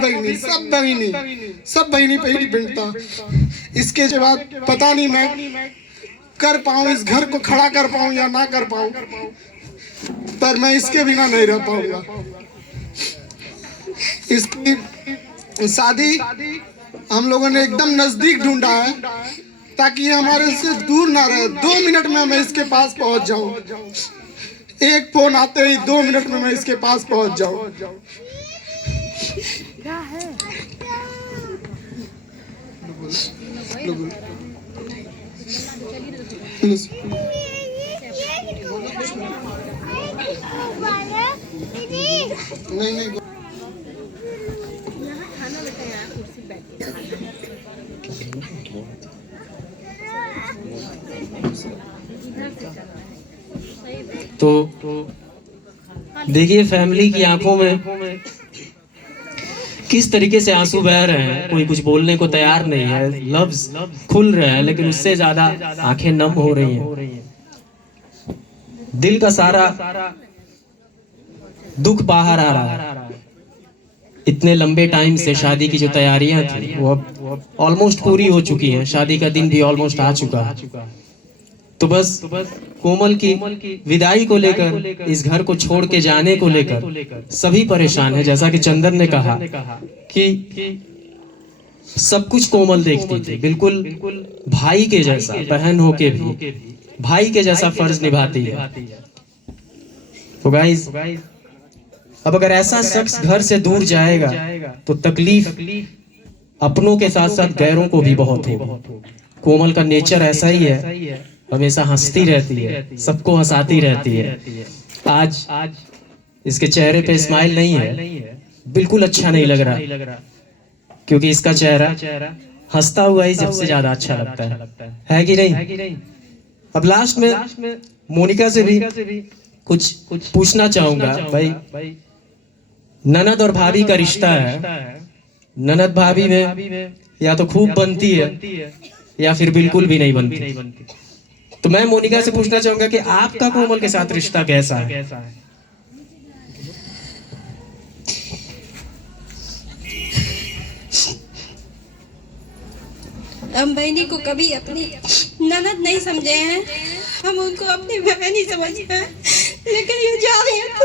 बहिनी, सब बहिनी पे ही डिपेंड था। इसके बाद पता नहीं मैं कर पाऊँ, इस घर को खड़ा कर पाऊँ या ना कर पाऊँ, पर मैं इसके बिना नहीं रह पाऊंगा। इसकी शादी हम लोगों ने एकदम नजदीक ढूंढा है ताकि ये हमारे से दूर ना रहे। 2 मिनट में मैं इसके पास पहुंच जाऊं, एक फोन आते ही 2 मिनट में मैं इसके पास पहुंच जाऊं। नहीं तो देखिए फैमिली की आंखों में किस तरीके से आंसू बह रहे हैं। कोई कुछ बोलने को तैयार नहीं है, लफ्ज खुल रहे हैं लेकिन उससे ज्यादा आंखें नम हो रही हैं। दिल का सारा दुख बाहर आ रहा है। इतने लंबे टाइम से शादी की जो तैयारियां थी वो अब ऑलमोस्ट पूरी हो चुकी हैं। शादी का दिन भी ऑलमोस्ट आ चुका है। तो बस कोमल की विदाई को लेकर, इस घर को छोड़ के जाने को लेकर सभी परेशान हैं। जैसा कि चंदन ने कहा कि सब कुछ कोमल देखती थी, बिल्कुल भाई के जैसा, बहन होके भी भाई के जैसा फर्ज निभाती है। तो गाइस, अब अगर ऐसा शख्स घर से दूर जाएगा तो तकलीफ अपनों के साथ साथ गैरों को भी बहुत होगी। कोमल का नेचर ऐसा ही है, हमेशा हंसती रहती है, सबको हंसाती रहती है। आज इसके चेहरे पे स्माइल नहीं है, बिल्कुल अच्छा नहीं लग रहा, क्योंकि इसका चेहरा हंसता हुआ ही सबसे ज्यादा अच्छा लगता है कि नहीं? अब लास्ट में मोनिका से भी कुछ पूछना चाहूंगा। भाई, ननद और भाभी का रिश्ता है, ननद भाभी में या तो खूब बनती है या फिर बिल्कुल भी नहीं बनती। तो मैं मोनिका से पूछना चाहूंगा कि आपका कोमल के साथ रिश्ता कैसा है? हम बहनी को कभी अपनी ननद नहीं समझे हैं, हम उनको अपनी बहन ही समझे हैं। लेकिन ये जा रही है तो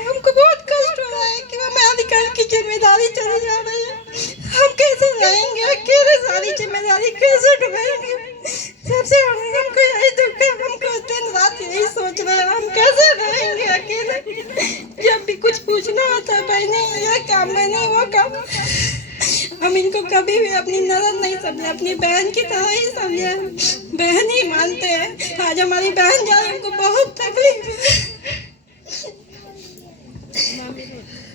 हमको बहुत कष्ट हो रहा है कि हमारी घर की जिम्मेदारी चली जा रही है। हम कैसे रहेंगे अकेले, सारी जिम्मेदारी कैसे ढोएंगे? सबसे हमको यही दुख है, हमको दिन रात यही सोच रहे हैं हम कैसे रहेंगे अकेले। जब भी कुछ पूछना होता है बहनी ये काम बहनी वो काम, हम इनको कभी भी अपनी ननद नहीं समझे, अपनी बहन की तरह ही समझे, बहन ही मानते हैं। आज हमारी बहन जा रही, हमको बहुत तकलीफ है।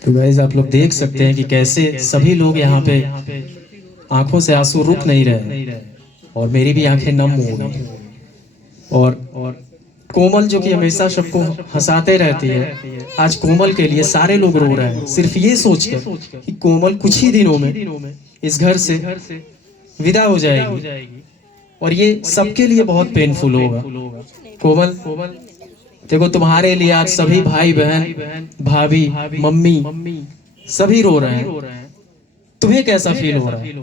तो गाइस, आप लोग देख सकते हैं कि कैसे सभी लोग यहाँ पे आंखों से आंसू रुक नहीं रहे और मेरी भी आंखें नम हो गई। और कोमल जो कि हमेशा सबको हंसाते रहती है, आज कोमल के लिए सारे लोग रो रहे हैं, सिर्फ ये सोचकर कि कोमल कुछ ही दिनों में इस घर से विदा हो जाएगी और ये सबके लिए बहुत पेनफुल होगा। कोमल देखो, तुम्हारे लिए आज सभी भाई बहन, भाभी, मम्मी सभी रो रहे हैं। तुम्हें कैसा फील हो रहा है?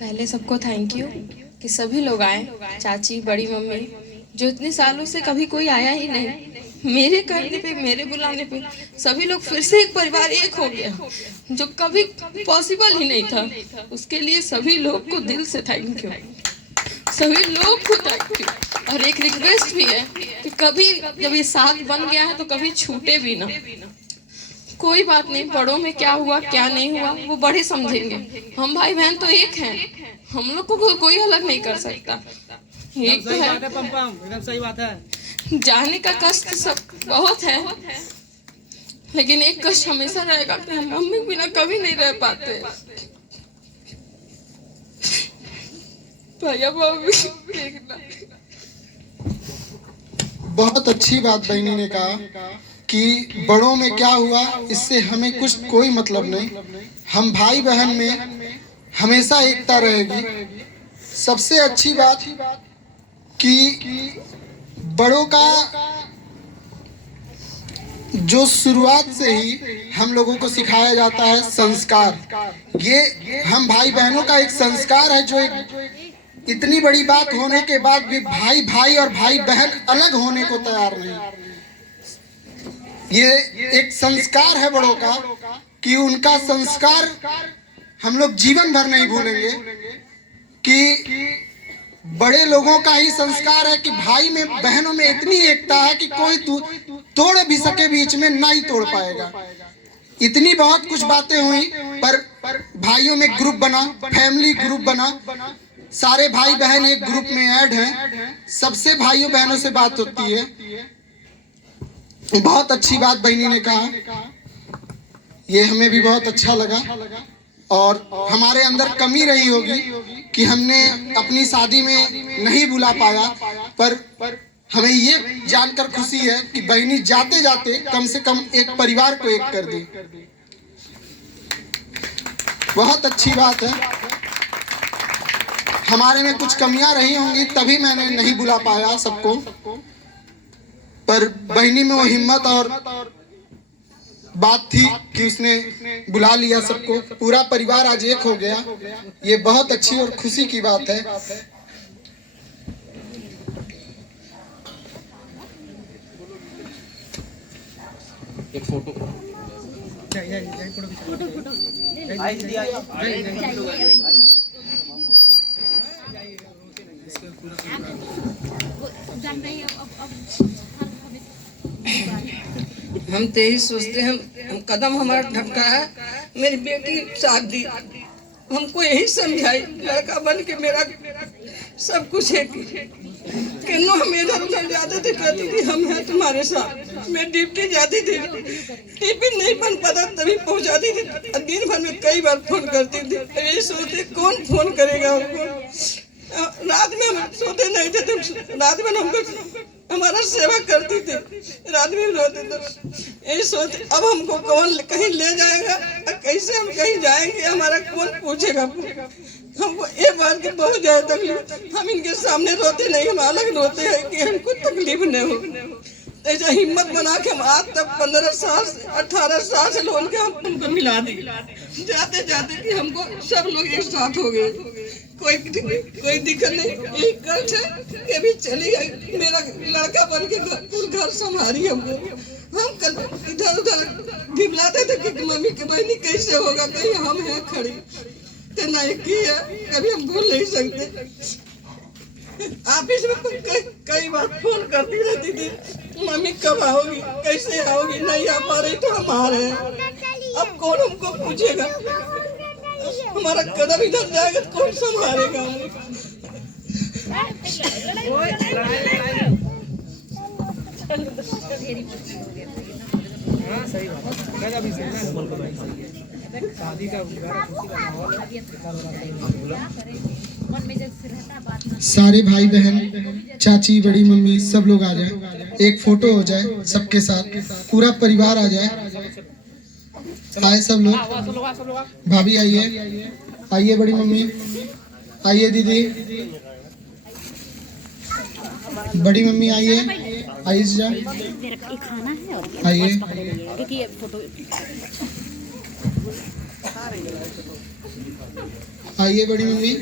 पहले सबको थैंक यू कि सभी लोग आए, चाची, बड़ी मम्मी, जो इतने सालों से कभी कोई आया ही नहीं। मेरे कहने पे, मेरे बुलाने पे सभी लोग फिर से एक परिवार एक हो गया, जो कभी पॉसिबल ही नहीं था। उसके लिए सभी लोग को दिल से थैंक यू, सभी लोग को थैंक यू। और एक रिक्वेस्ट भी है कि कभी जब ये साथ बन गया है तो कभी छूटे भी ना। कोई बात नहीं, बड़ों में क्या हुआ क्या नहीं हुआ वो बड़े समझेंगे। हम भाई बहन तो एक हैं, हम लोग को कोई अलग नहीं कर सकता। एक तो है, एकदम सही बात है। जाने का कष्ट सब बहुत है, लेकिन एक कष्ट हमेशा रहेगा कि हम मम्मी बिना कभी नहीं रह पाते। भैया देखना। बहुत अच्छी बात बहनी ने कहा कि बड़ों में क्या हुआ इससे हमें कोई मतलब नहीं, हम भाई बहन में हमेशा एकता रहेगी। सबसे अच्छी बात कि बड़ों का जो शुरुआत से ही हम लोगों को सिखाया जाता है संस्कार। ये हम भाई बहनों का एक संस्कार है जो एक इतनी बड़ी बात होने के बाद भी भाई भाई और भाई बहन अलग होने को तैयार नहीं। ये एक संस्कार है बड़ों का कि उनका संस्कार हम लोग जीवन भर नहीं भूलेंगे। कि बड़े लोगों का ही संस्कार है कि भाई में बहनों में इतनी एकता है कि कोई तोड़ भी सके बीच में ना ही तोड़ पाएगा। इतनी बहुत कुछ बातें हुई पर भाइयों में ग्रुप बना, फैमिली ग्रुप बना, सारे भाई बहन एक ग्रुप में ऐड हैं, सबसे भाइयों बहनों से बात होती है। बहुत अच्छी बात बहनी ने कहा, ये हमें भी बहुत अच्छा लगा। और हमारे अंदर कमी रही होगी कि हमने अपनी शादी में नहीं बुला पाया, पर हमें ये जानकर खुशी है कि बहनी जाते जाते कम से कम एक परिवार को एक कर दी। बहुत अच्छी बात है। हमारे में कुछ कमियां रही होंगी तभी मैंने नहीं बुला पाया सबको, पर बहनी में वो हिम्मत और बात थी कि उसने बुला लिया सबको। पूरा परिवार आज एक हो गया। ये बहुत अच्छी और खुशी की बात है। एक फोटो हम तो यही सोचते हैं, हम कदम हमारा ढका है। मेरी बेटी शादी हमको यही समझाई, लड़का बन के मेरा सब कुछ है कि नो हम इधर उधर जाते थे, कहती थी हम हैं तुम्हारे साथ। मैं ड्यूटी जाती थी, टिफिन नहीं बन पाता तभी पहुंचाती थी। दिन भर में कई बार फोन करती थी। यही सोचते कौन फोन करेगा हमको। रात में हम सोते नहीं थे, तो रात में हमको हमारा सेवा करती थी, रात में रोते थे। यही सोचते अब हमको कौन कहीं ले जाएगा, कैसे हम कहीं जाएंगे, हमारा कौन पूछेगा। हमको ये बात की बहुत ज्यादा तकलीफ। हम इनके सामने रोते नहीं, हम अलग रोते हैं कि हमको तकलीफ नहीं हो। ऐसा हिम्मत बना के हम आज तक 15 साल 18 साल से लोन के हम तुमको मिला दी। जाते जाते कि हमको सब लोग एक साथ हो गए, कोई दिक्कत नहीं। एक कल से ये भी चली गई, मेरा लड़का बन के घर संभाली हमको। हम इधर उधर घिबलाते थे कि मम्मी के बहनी कैसे होगा, कहीं हम हैं खड़ी तो नहीं की है, कभी हम भूल नहीं सकते। ऑफिस में कई बार फोन करती रहती थी, मम्मी कब आओगी, कैसे आओगी, नहीं आ पा रही तो हम आ रहे हैं। अब कौन हमको पूछेगा, हमारा कदम इधर जाएगा तो कौन संभालेगा। सही बात है। शादी का सारे भाई बहन, चाची, बड़ी मम्मी सब लोग आ जाए, एक फोटो हो जाए सबके साथ, पूरा परिवार आ जाए। आए सब लोग। भाभी आइए, आइए बड़ी मम्मी, आइए दीदी, बड़ी मम्मी आइए, आइए जा, आइए, आइए बड़ी मम्मी।